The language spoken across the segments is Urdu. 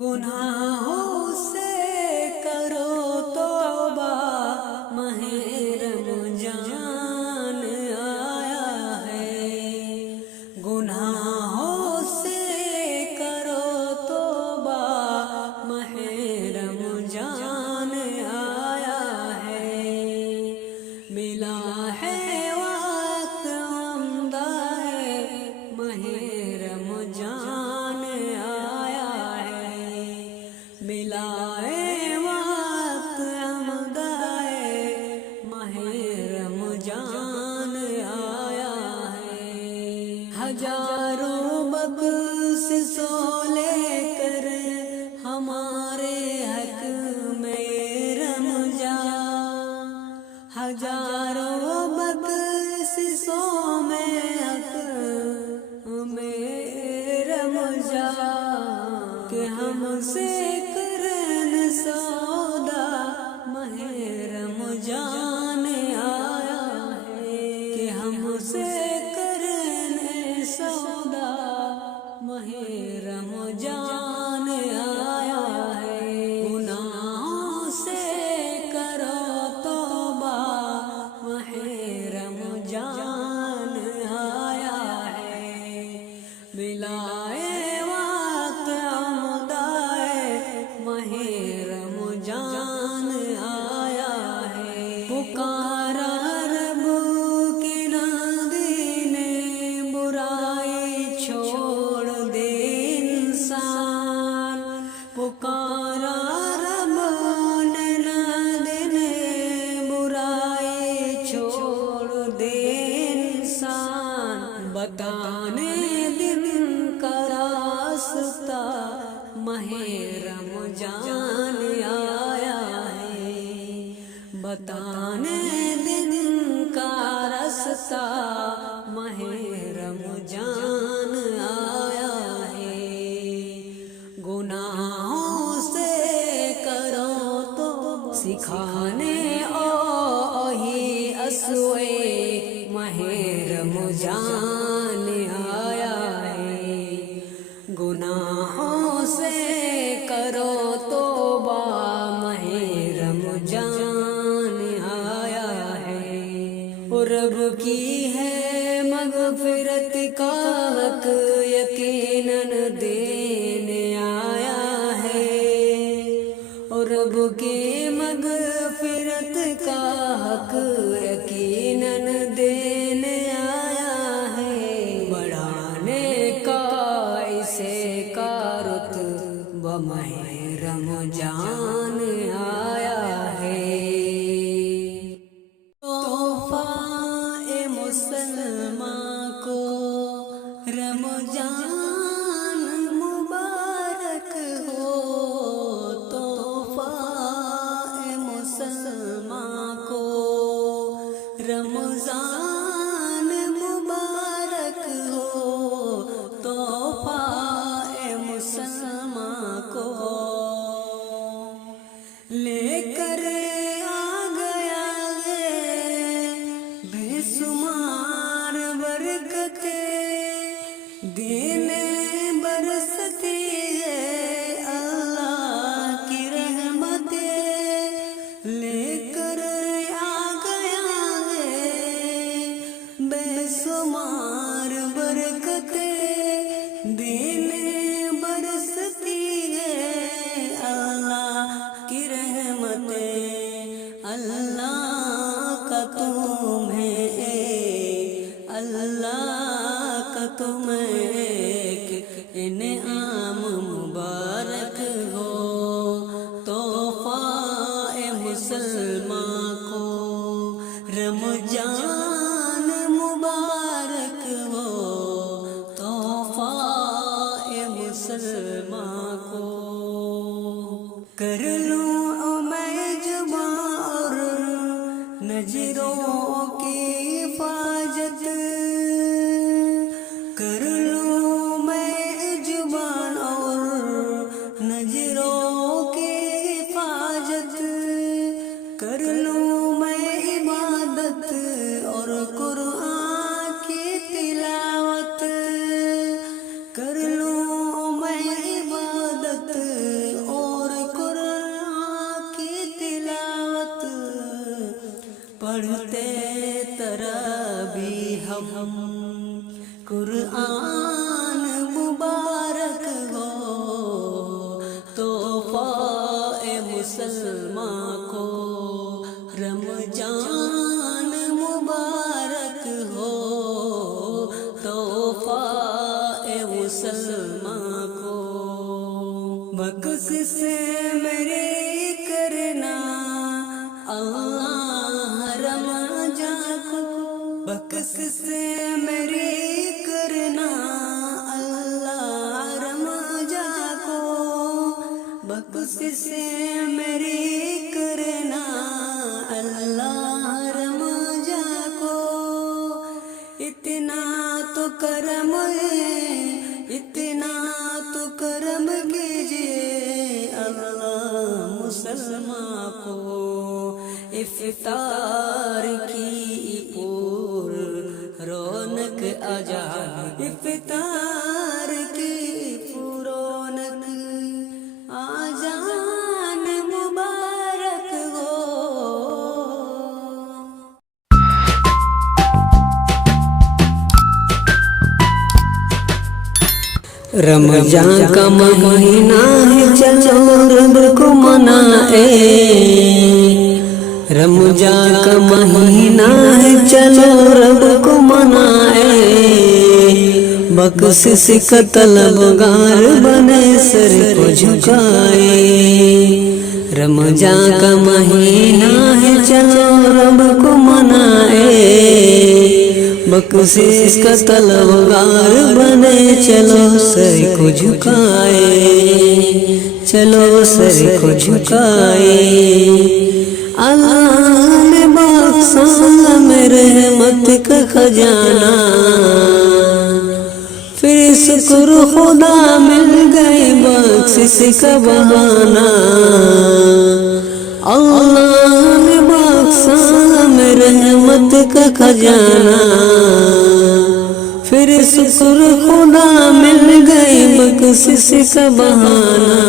گناہوں سے کرو توبہ، ماہ رمضان آیا ہے۔ گناہوں سے کرو توبہ، ماہ رمضان آیا ہے۔ ملا ہے وقت عمدہ ہے، ماہ رمضان آیا ہے۔ ملا ہے وقت عمدہ ہے، ماہ رمضان آیا ہے۔ ہزاروں بخششوں لے کر ہمارے حق میں رمضان، ہزاروں بخششوں میں حق میں رمضان، کہ ہم سے کرن سودا، ماہ رمضان آیا ہے۔ کہ ہم سے کرن سودا، ماہ رمضان آیا ہے۔ گناہوں سے کرو توبہ، ماہ رمضان آیا ہے۔ ملا ہے وقت عمدہ ہے، ماہ رمضان آیا ہے۔ پکارا رب کی نادی نے، برائی چھوڑ دے انسان۔ پکارا رب نے نادی نے، برائی چھوڑ دے انسان۔ بتانے دن کا راستہ، ماہ رمضان آیا ہے۔ بتانے دن کا راستہ، ماہ رمضان آیا ہے۔ گناہوں سے کرو تو سکھانے اوہی اسوے، ماہ رمضان آیا ہے۔ گناہوں سے کرو توبہ، ماہ رمضان آیا ہے۔ رب کی ہے مغفرت کا حق، یقیناً دینے آیا ہے۔ رب کی مغفرت کا حق، یقیناً دینے آیا ہے۔ بڑھانے کا اسے کا رتبہ، ماہ رمضان آیا ہے۔ تحفہ مسلمان کو رمضان مبارک ہو۔ تحفہ مسلمان کو رمضان مبارک ہو۔ تحفہ مسلمان کو لے کر آ گیا ہے بے شمار برکتیں، دین برستی ہے اللہ کی رحمتیں۔ لے کر آ گیا ہے بے شمار برکتیں، دین برستی ہے اللہ کی رحمتیں۔ اللہ کا تمہیں، اللہ کا تمہیں ایک انعام مبارک ہو۔ تحفہ مسلمان کو رمضان مبارک ہو۔ تحفہ مسلمان کو کر لوں میں جباں اور نظروں کی حفاظت، کر لوں میں زبان اور نظروں کی حفاظت، کر لوں میں عبادت اور قرآن کی تلاوت، کر لوں میں عبادت ہم قرآن مبارک ہو تحفہ مسلمان کو رمضان مبارک ہو تحفہ مسلمان کو بخش سے میرے کرنا رمضان کو بخش سے میرے کرنا اللہ رمضان کو بخش سے میرے کرنا اللہ رمضان کو اتنا تو کرم اتنا تو کرم کیجیے اللہ مسلمان کو افطار کی پور رونق آجان افطار کی پور رونق آجان مبارک ہو رمضان کا مہینہ ہے چلو رب کو منائے رمضان کا مہینہ ہے چلو رب کو منائے بخشش کا طلبگار بنے سر کو جھکائے رمضان کا مہینہ ہے چلو رب کو منائے بخشش کا طلبگار بنے چلو سر کو جھکائے چلو سر کو جھکائے اللہ نے بخشا میں رحمت کا خزانہ پھر شکر خدا مل گئی بخشش کا بہانہ اللہ نے بخشا میں رحمت کا خزانہ پھر شکر خدا مل گئی بخشش کا بہانہ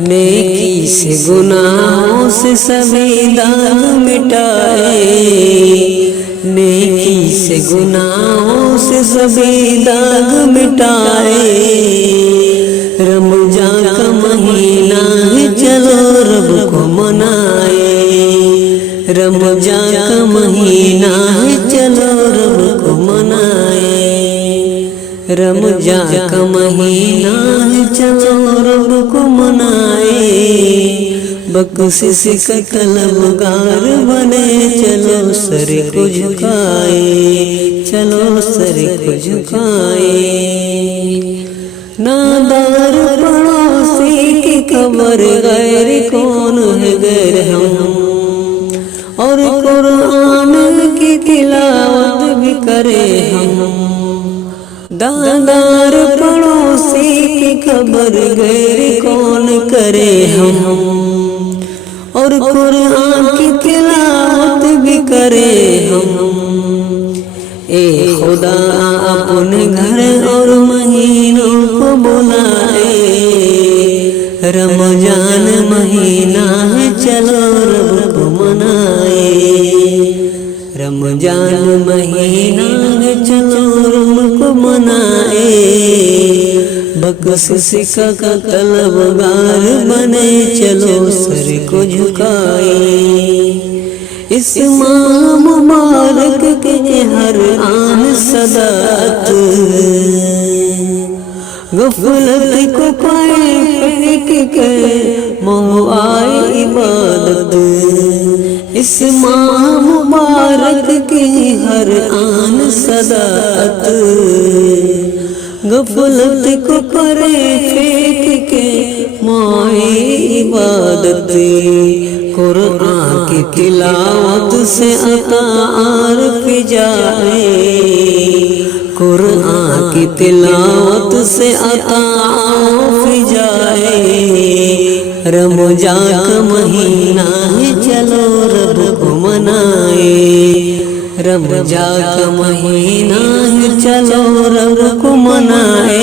نیکی سے گناہوں سے سبھی داغ مٹائے نیکی سے گناہوں سے سبھی داغ مٹائے رمضان کا مہینہ ہے چلو رب کو منائے رمضان کا مہینہ ہے چلو رب کو منائے رمضان کا مہینہ ہے چلو رب کو منائے بخشش کا طلبگار بنے چلو سر کو جھکائے چلو سر کو جھکائے نادار پڑوسی کی خبر غیر کون ہے غیر ہم اور قرآن کی تلاوت بھی کرے ہم دادار پڑوسی کی خبر غیر کون کرے ہم اور قرآن کی تلاوت بھی کرے ہم اے خدا اپنے گھر اور مہینوں کو بلائے رمضان مہینہ ہے چلو رب کو منائے رمضان مہینہ ہے چلو رب کو منائے بخشش کا طلبگار بنے چلو سر کو جھکائے اس ماہ مبارک کے ہر آن صداعت غفلت کو پائے پھینک کے موہ آئے عبادت اس ماہ مبارک کی ہر آن صداعت غفلت کو پرے پھینک کے موہ عبادت قرآن کی تلاوت سے عطا عارف جائے قرآن کی تلاوت سے عطا عارف جائے رمضان کا مہینہ ہے چلو رب کو منائے رمضان کا مہینہ ہے چلو رب کو منائے